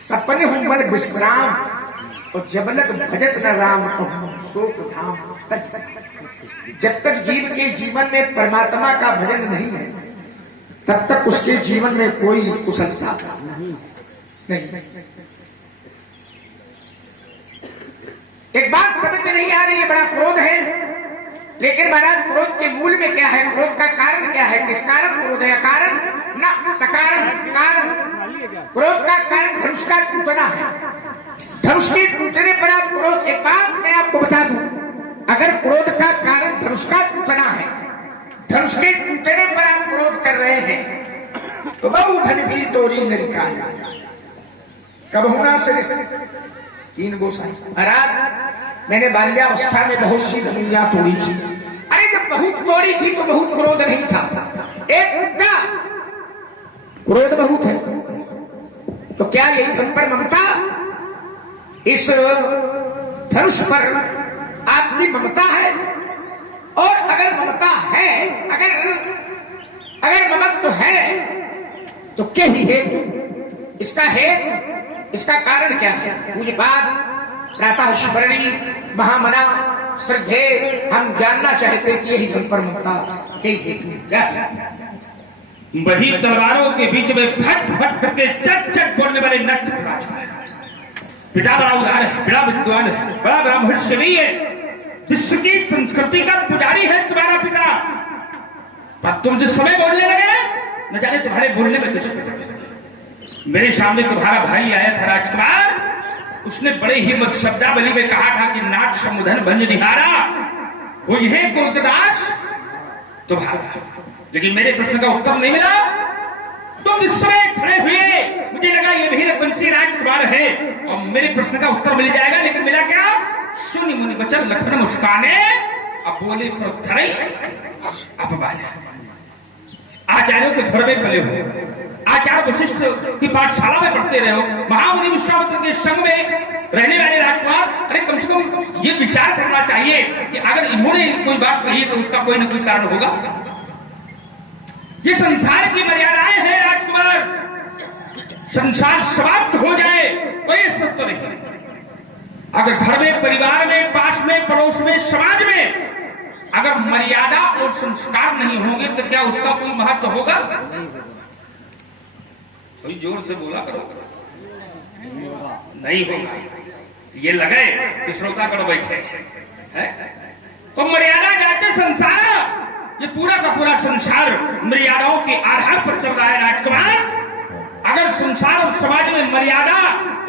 सपने हूं मन विश्राम और जबलक भजत न राम कहूं शोक धाम तज। जब तक जीव के जीवन में परमात्मा का भजन नहीं है तब तक उसके जीवन में कोई कुशलता नहीं। एक बात समझ में नहीं आ रही है, बड़ा क्रोध है, लेकिन महाराज क्रोध के मूल में क्या है, क्रोध का कारण क्या है, किस कारण क्रोध है? कारण ना सकारण कारण। क्रोध का कारण धनुष का टूटना है। धनुष के टूटने पर आप क्रोध, एक बात मैं आपको बता दूं, अगर क्रोध का कारण धनुष का टूटना है, धनुष के टूटने पर आप क्रोध कर रहे हैं तो बहु धन भी तोरी लड़का है कब होना से तीन गोसाई। महाराज मैंने बाल्यावस्था में बहुत सी धनुया तोड़ी थी। अरे जब बहुत तोड़ी थी तो बहुत क्रोध नहीं था, एक टूटा, क्रोध बहुत है। तो क्या यही धन पर ममता, इस धनुष पर आपकी ममता है? और अगर ममता है, अगर ममत्व है तो क्या ही हेतु, इसका हेतु, इसका कारण क्या है? मुझे बात प्रातः स्मरणी महामना श्रद्धे हम जानना चाहते कि यही धन पर ममता के हेतु क्या है? वही तलवारों के बीच में फट फट करके चट चट बोलने वाले नट राजा। पिता बड़ा उदार है, बड़ा विद्वान है, बड़ा ब्रह्मर्षि है, विश्व की संस्कृति का पुजारी है तुम्हारा पिता। पर तुम जिस समय बोलने लगे न जाने तुम्हारे बोलने में कैसे। मेरे सामने तुम्हारा भाई आया था राजकुमार, उसने बड़े ही मत शब्दावली में कहा था कि नाट समुधन भंज निहारा वो यह कोलकदास तुम्हारा, लेकिन मेरे प्रश्न का उत्तर नहीं मिला। तुम जिस समय खड़े हुए मुझे लगा ये भी बंसी राजकुमार है और मेरे प्रश्न का उत्तर मिल जाएगा, लेकिन मिला क्या? शून्य मुनि बचन लखन मुस्काने अब बोले पर अपमाने। आचार्यों के घर में पले हो, आचार्य वशिष्ठ की पाठशाला में पढ़ते रहे हो, महामुनि विश्वामित्र के संग में रहने वाले राजकुमार, अरे कम से कम ये विचार करना चाहिए कि अगर इन्होंने कोई बात कही तो उसका कोई न कोई कारण होगा। ये संसार की मर्यादाएं हैं राजकुमार, संसार समाप्त हो जाए कोई सत्य नहीं। अगर घर में, परिवार में, पास में, पड़ोस में, समाज में अगर मर्यादा और संस्कार नहीं होंगे तो क्या उसका कोई महत्व होगा? कोई जोर से बोला करो, नहीं होगा। ये लगे कि श्रोतागण बैठे हैं तो मर्यादा जाते संसार, ये पूरा का पूरा संसार मर्यादाओं के आधार पर चल रहा है राजकुमार। अगर संसार और समाज में मर्यादा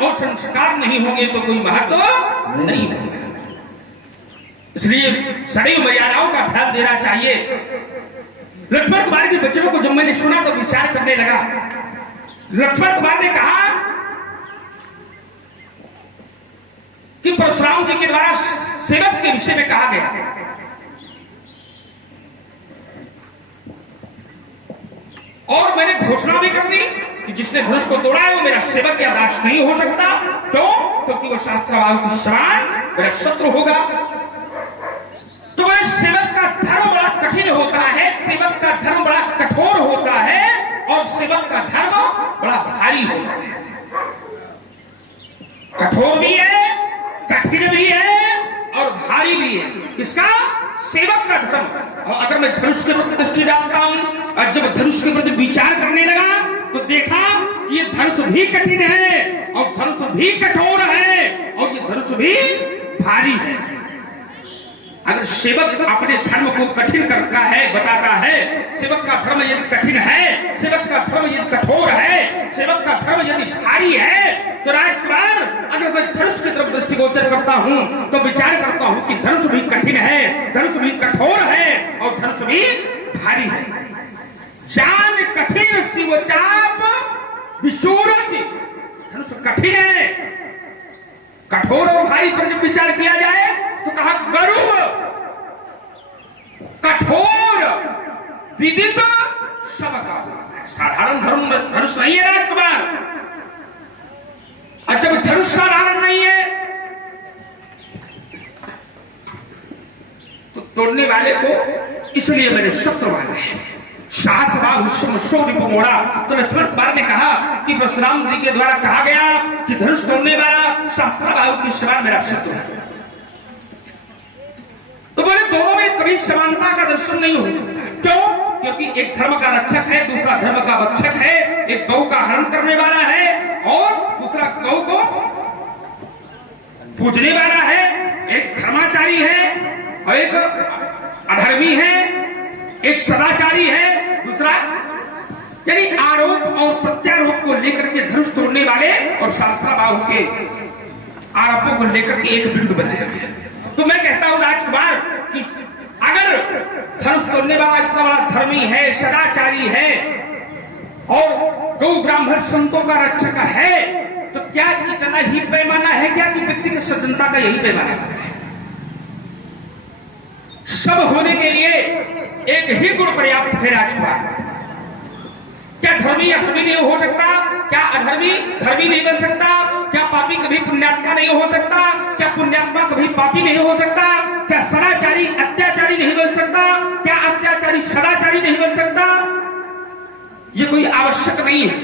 और संस्कार नहीं होंगे तो कोई महत्व नहीं होगा। इसलिए सदैव मर्यादाओं का ध्यान देना चाहिए। लक्ष्मण कुमार के वचनों को जब मैंने सुना तो विचार करने लगा। लक्ष्मण कुमार ने कहा कि परशुराम जी के द्वारा सेवक के विषय में कहा गया और मैंने घोषणा भी कर दी कि जिसने धनुष को तोड़ा है वो मेरा सेवक या दास नहीं हो सकता। क्यों? क्योंकि वो शास्त्रावाद के समान मेरा शत्रु होगा। तो वह सेवक का धर्म बड़ा कठिन होता है, सेवक का धर्म बड़ा कठोर होता है और सेवक का धर्म बड़ा भारी होता है। कठोर भी है, कठिन भी है और भारी भी है। किसका? सेवक का धर्म। और अगर मैं धनुष के प्रति दृष्टि डालता हूं और जब धनुष के प्रति विचार करने लगा तो देखा कि ये धनुष भी कठिन है और धनुष भी कठोर है और ये धनुष भी भारी है। अगर सेवक अपने धर्म को कठिन करता है, बताता है, सेवक का धर्म यदि कठिन है, सेवक का धर्म यदि कठोर है, सेवक का धर्म यदि भारी है तो राजकुमार अगर मैं धनुष की तरफ दृष्टिगोचर करता हूं तो विचार करता हूं कि धनुष भी कठिन है, धनुष भी कठोर है और धनुष भी भारी है। जान कठिन शिवचाप विशूरत, धनुष कठिन है, कठोर और भारी पर जब विचार किया जाए तो कहा गरुड़ कठोर विदित सबका। साधारण धनुष नहीं है राजकुमार। और जब धनुष साधारण नहीं है तो तोड़ने वाले को इसलिए मैंने शत्रु माना है। तो लक्ष्मण कुमार ने कहा कि परशुराम जी के द्वारा कहा गया कि धनुष तोड़ने वाला सहस्त्रबाहु के समान मेरा शत्रु है। तो बोले दोनों में कभी समानता का दर्शन नहीं हो सकता। क्यों? क्योंकि एक धर्म का रक्षक है, दूसरा धर्म का भक्षक है। एक गौ का हरण करने वाला है और दूसरा गौ को पूजने वाला है। एक धर्माचारी है और एक अधर्मी है। एक सदाचारी है, दूसरा यानी आरोप और प्रत्यारोप को लेकर के धनुष तोड़ने वाले और सहस्त्रबाहु के आरोपों को लेकर के एक बिंदु बनाया गया। तो मैं कहता हूं राजकुमार कि अगर धनुष तोड़ने वाला इतना बड़ा धर्मी है, सदाचारी है और गौ ब्राह्मण संतों का रक्षक है, तो क्या इतना ही पैमाना है क्या कि व्यक्ति की सज्जनता का यही पैमाना है? सब होने के लिए एक ही गुण पर्याप्त है राजकुमार। क्या धर्मी अधर्मी नहीं हो सकता? क्या अधर्मी धर्मी नहीं बन सकता? क्या पापी कभी पुण्यात्मा नहीं हो सकता? क्या पुण्यात्मा कभी पापी नहीं हो सकता? क्या सदाचारी अत्याचारी नहीं बन सकता? क्या अत्याचारी सदाचारी नहीं बन सकता? ये कोई आवश्यक नहीं है।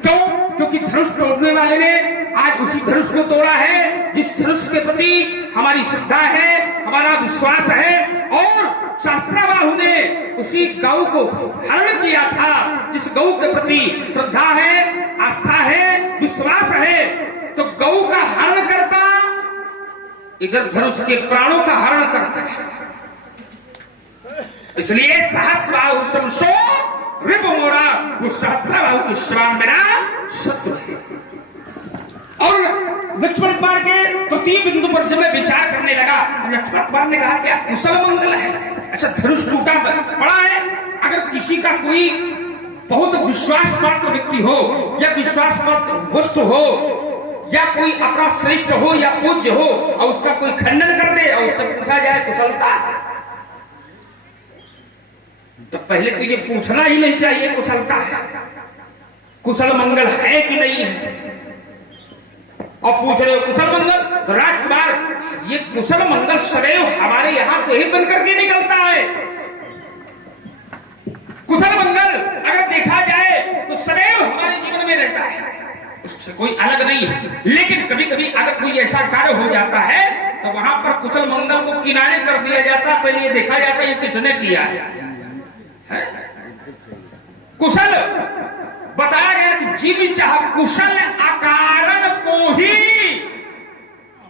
क्यों? क्योंकि धनुष तोड़ने वाले ने आज उसी धनुष को तोड़ा है जिस धनुष के प्रति हमारी श्रद्धा है, हमारा विश्वास है। और सहस्त्रबाहु ने उसी गौ को हरण किया था जिस गौ के प्रति श्रद्धा है, आस्था है, विश्वास है। तो गौ का हरण करता, इधर धनुष के प्राणों का हरण करता है। इसलिए सहस्त्रबाहु समसो रिपुमोरा, वो सहस्त्रबाहु के समान मेरा शत्रु है। और लक्ष्मण कुमार के तृतीय बिंदु पर जब मैं विचार करने लगा, लक्ष्मण कुमार ने कहा क्या कुशल मंगल है? अच्छा, धनुष टूटा पड़ा है। अगर किसी का कोई बहुत विश्वास पात्र व्यक्ति हो या विश्वास पात्र वस्तु हो या कोई अपना श्रेष्ठ हो या पूज्य हो और उसका कोई खंडन कर दे और उससे पूछा जाए कुशलता, तो पहले तो ये पूछना ही नहीं चाहिए कुशलता है, कुशल मंगल है कि नहीं है। और पूछ रहे हो कुशल मंगल, तो राजकुमार ये कुशल मंगल सदैव हमारे यहां से ही बनकर के निकलता है। कुशल मंगल अगर देखा जाए तो सदैव हमारे जीवन में रहता है, उससे कोई अलग नहीं है। लेकिन कभी कभी अगर कोई ऐसा कार्य हो जाता है तो वहां पर कुशल मंगल को किनारे कर दिया जाता, पहले ये देखा जाता ये किसने किया है। कुशल बताया गया कि जीव चाह कुशल अकारण को ही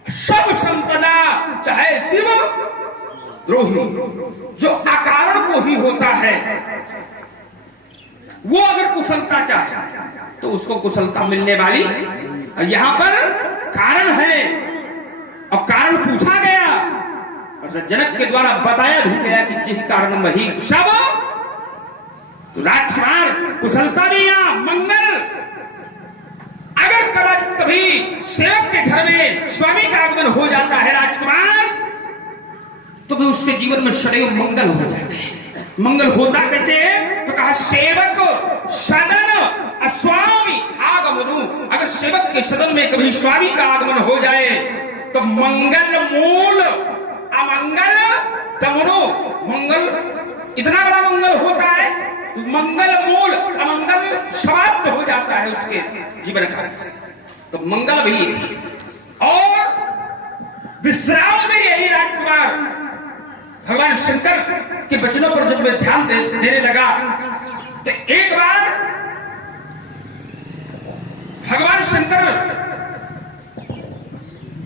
सब संपदा, चाहे शिव द्रोही, जो अकारण को ही होता है वो अगर कुशलता चाहे तो उसको कुशलता मिलने वाली। और यहां पर कारण है और कारण पूछा गया और जनक के द्वारा बताया भी गया कि जिस कारण वही सब। तो राजकुमार कुशलता दिया मंगल। अगर कदाचित कभी सेवक के घर में स्वामी का आगमन हो जाता है राजकुमार, तो भी उसके जीवन में सदैव मंगल हो जाता है। मंगल होता कैसे है? तो कहा सेवक सदन अस्वामी आगमनु। अगर सेवक के सदन में कभी स्वामी का आगमन हो जाए तो मंगल मूल अमंगल दमनो। मंगल इतना बड़ा मंगल होता है, मंगल मूल अमंगल समाप्त हो जाता है उसके जीवन काल से। तो मंगल भी यही और विश्राम भी यही। राजकुमार भगवान शंकर के वचनों पर जब मैं ध्यान देने लगा तो एक बार भगवान शंकर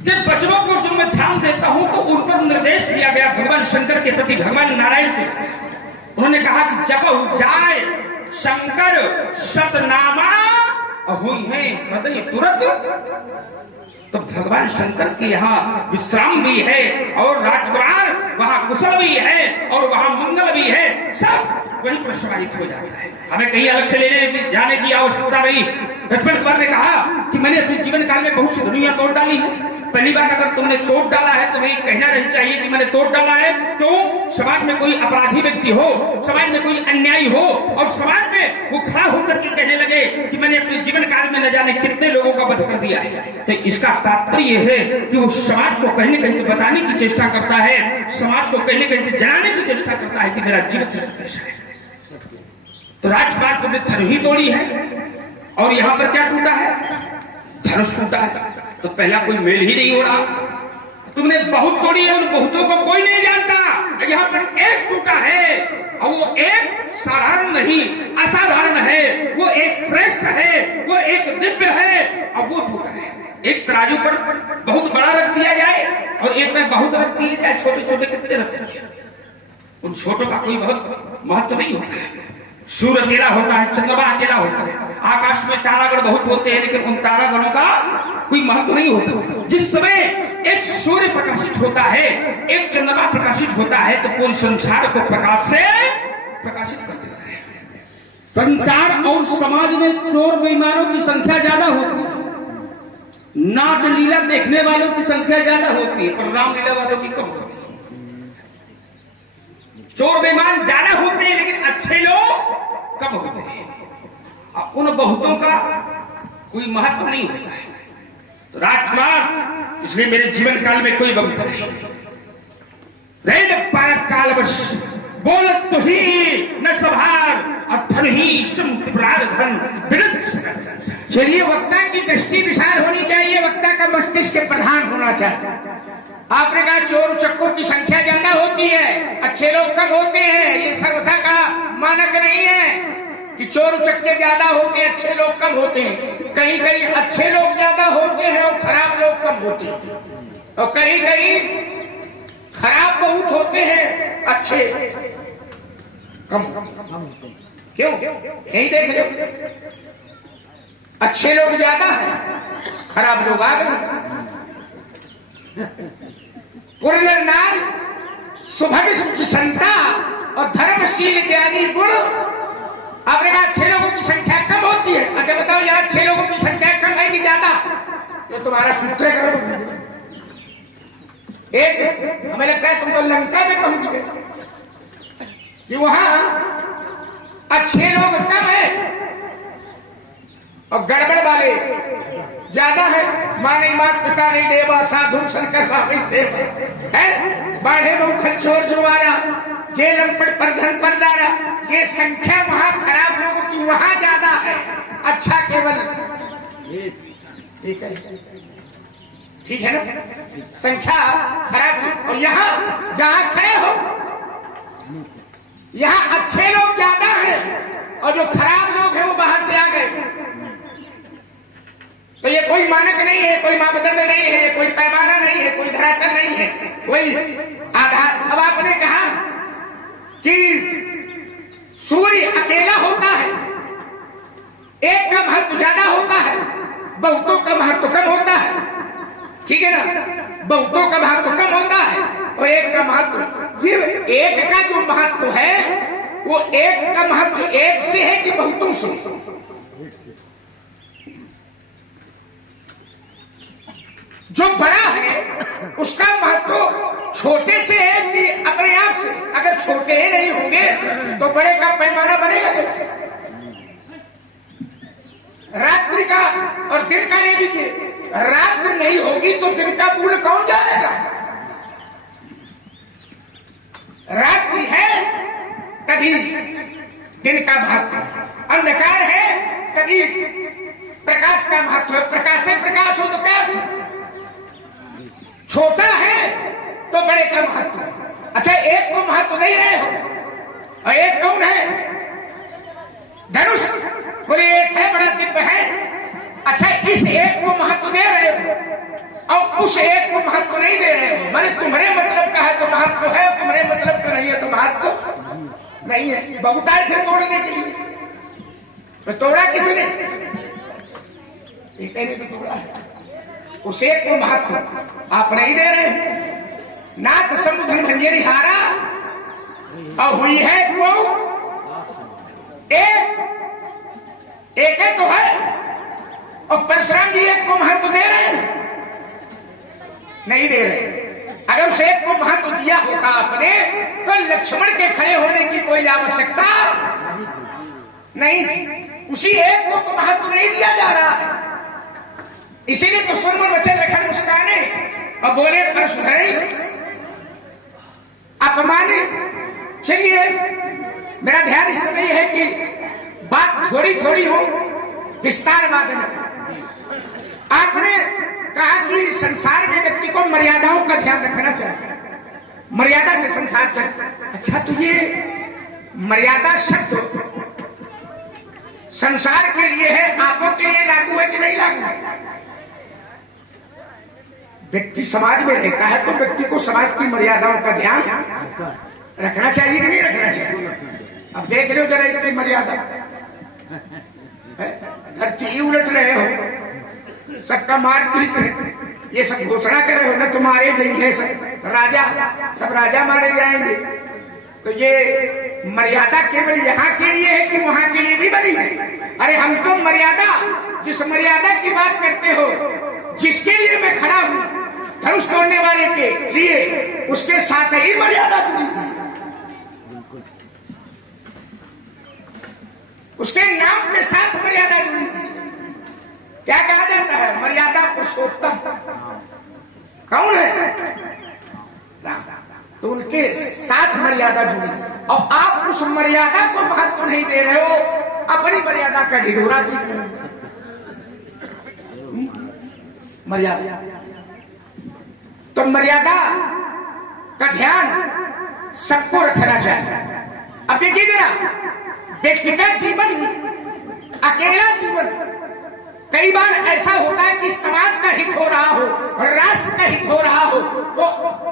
के वचनों को जब मैं ध्यान देता हूं तो उन पर निर्देश दिया गया भगवान शंकर के प्रति, भगवान नारायण के। उन्होंने कहा कि जब जाए शंकर सतनामा हुई है हृदय तुरंत। तो भगवान शंकर के यहाँ विश्राम भी है और राजकुमार वहां कुशल भी है और वहां मंगल भी है, सब वहीं पर समाहित हो जाता है। हमें कहीं अलग से लेने जाने की आवश्यकता नहीं। लक्ष्मण कुमार ने कहा कि मैंने अपने जीवन काल में बहुत सी दुनिया तोड़ डाली है। पहली बात, अगर तुमने तोड़ डाला है तो तुम्हें कहना नहीं चाहिए कि मैंने तोड़ डाला है। क्यों? समाज में कोई अपराधी व्यक्ति हो, समाज में कोई अन्यायी हो और समाज में वो खड़ा होकर के कहने लगे कि मैंने अपने जीवन काल में न जाने कितने लोगों का वध कर दिया है, तो इसका तात्पर्य यह है कि वो समाज को कहीं न कहीं से बताने की चेष्टा करता है, समाज को कहीं न कहीं से जनाने की चेष्टा करता है कि मेरा जीवन चरित्र कैसा है। तो राजकुमार तुमने धनुष ही तोड़ी है और यहां पर क्या टूटा है? धनुष टूटा है। तो पहला कोई मेल ही नहीं हो रहा। तुमने बहुत तोड़ी है, उन बहुतों को कोई नहीं जानता। यहाँ पर एक टूटा है और वो एक साधारण नहीं, असाधारण है, वो एक श्रेष्ठ है, वो एक दिव्य है और वो टूटा है। एक तराजू पर बहुत बड़ा रख दिया जाए और एक में बहुत रख दिया जाए, छोटे छोटे कितने रख दिए, उन छोटों का कोई बहुत महत्व नहीं होता है। सूर्य अकेला होता है, चंद्रमा अकेला होता है, आकाश में तारागण बहुत होते हैं, लेकिन उन तारागणों का कोई महत्व नहीं होता। जिस समय एक सूर्य प्रकाशित होता है, एक चंद्रमा प्रकाशित होता है, तो पूरे संसार को प्रकाश से प्रकाशित कर देता है। संसार और समाज में चोर बेईमानों की संख्या ज्यादा होती है, नाच लीला देखने वालों की संख्या ज्यादा होती है, पर रामलीला वालों की कम होती है। चोर बेईमान ज्यादा होते हैं, लेकिन अच्छे लोग कम होते हैं। उन बहुतों का कोई महत्व नहीं होता है। तो राजकुमार, इसलिए मेरे जीवन काल में कोई बहुत नहीं। रेड पार कालवश बोलत तो ही न सभार अधन ही धन। चलिए, वक्ता की दृष्टि विशाल होनी चाहिए, वक्ता का मस्तिष्क प्रधान होना चाहिए। आपने कहा चोर चक्कों की संख्या ज्यादा होती है, अच्छे लोग कम होते हैं। ये सर्वथा का मानक नहीं है कि चोर चक्के ज्यादा होते हैं, अच्छे लोग कम होते हैं। कहीं कहीं अच्छे लोग ज्यादा होते हैं और खराब लोग कम होते हैं, और कहीं कहीं खराब बहुत होते हैं, अच्छे कम। क्यों? यही देख लो, अच्छे लोग ज्यादा हैं, खराब लोग आगे। पुरनर नार सुभग संता और धर्मशील इत्यादि गुण। आपने कहा अच्छे लोगों की संख्या कम होती है। अच्छा बताओ यार, अच्छे लोगों की संख्या कम है कि ज्यादा? ये तुम्हारा सूत्र करो। एक हमें लगता है तुम तो लंका में पहुंच गए कि वहां अच्छे लोग कम है और गड़बड़ वाले ज्यादा है। माँ नहीं, मात पिता नहीं, देवा साधु शंकर बाबी सेवा है। बाढ़े में उखल चोर जुआरा, जेलम पर धन पर दारा। ये संख्या वहां खराब लोगों की वहां ज्यादा है, अच्छा केवल ठीक है ना? संख्या खराब। और यहाँ जहां खड़े हो, यहाँ अच्छे लोग ज्यादा हैं और जो खराब लोग हैं वो बाहर से आ गए। तो ये कोई मानक नहीं है, कोई मापदंड नहीं है, ये कोई पैमाना नहीं है, कोई धरातल नहीं है, कोई आधार। अब आपने कहा कि सूर्य अकेला होता है, एक का महत्व ज्यादा होता है, बहुतों का महत्व कम होता है। ठीक है ना? बहुतों का महत्व कम होता है और एक का महत्व, ये एक का जो महत्व है वो एक का महत्व एक से है कि बहुतों से? जो बड़ा है उसका महत्व छोटे से है कि अपने आप से? अगर छोटे ही नहीं होंगे तो बड़े का पैमाना बनेगा कैसे? रात्रि का और दिन का ले लीजिए, रात्रि नहीं होगी तो दिन का मूल्य कौन जानेगा? रात्रि है तभी दिन का महत्व, अंधकार है तभी प्रकाश का महत्व है। प्रकाश से प्रकाश हो तो क्या? छोटा है तो बड़े का महत्व है। अच्छा, एक को महत्व नहीं रहे हो और एक कौन है? धनुष। बोले एक है, बड़ा दिव्य है। अच्छा, इस एक को महत्व दे रहे हो और उस एक को महत्व नहीं दे रहे हो। माने तुम्हारे मतलब का है तो महत्व है, तुम्हारे मतलब का नहीं है तो महत्व नहीं है। बहुत आए थे तोड़ने के लिए, तो तोड़ा किसने? एक ने तो तोड़ा है। उस एक को महत्व आप नहीं दे रहे। नाथ समुद्र भंजरी हारा और हुई है वो एक है तो है। और परशुराम जी एक को महत्व दे रहे हैं? नहीं दे रहे। अगर उस एक को महत्व दिया होता आपने तो लक्ष्मण के खड़े होने की कोई आवश्यकता नहीं थी। उसी एक को तो महत्व नहीं दिया जा रहा है। इसीलिए तो सुरमुर बच्चे लखन मुस्काने और बोले परशुधरे अपमाने। चलिए, मेरा ध्यान इस समय है कि बात थोड़ी थोड़ी हो, विस्तारवाद न। आपने कहा कि संसार में व्यक्ति को मर्यादाओं का ध्यान रखना चाहिए, मर्यादा से संसार चले। अच्छा, तो ये मर्यादा शब्द संसार के लिए है, आपों के लिए लागू है कि नहीं लागू है? व्यक्ति समाज में रहता है तो व्यक्ति को समाज की मर्यादाओं का ध्यान रखना चाहिए कि नहीं रखना चाहिए? अब देख लो जरा इतनी मर्यादा, धरती ही उलट रहे हो, सबका मारपीट है, ये सब घोषणा कर रहे हो ना, तुम्हारे जाइए सब राजा, सब राजा मारे जाएंगे। तो ये मर्यादा केवल यहाँ के लिए है कि वहां के लिए भी बनी है? अरे हम तो मर्यादा, जिस मर्यादा की बात करते हो, जिसके लिए मैं खड़ा हूं, धनुष तोड़ने वाले के लिए, उसके साथ ही मर्यादा जुड़ी हुई है, उसके नाम के साथ मर्यादा जुड़ी हुई है। क्या कहा जाता है? मर्यादा पुरुषोत्तम कौन है? राम। तो उनके साथ मर्यादा जुड़ी, और आप उस मर्यादा को महत्व नहीं दे रहे हो, अपनी मर्यादा का ढिढोरा पीट रहे हो। मर्यादा, तो मर्यादा का ध्यान सबको रखना चाहिए। अब देखिए जरा, व्यक्तिगत जीवन, अकेला जीवन, कई बार ऐसा होता है कि समाज का हित हो रहा हो, राष्ट्र का हित हो रहा हो, तो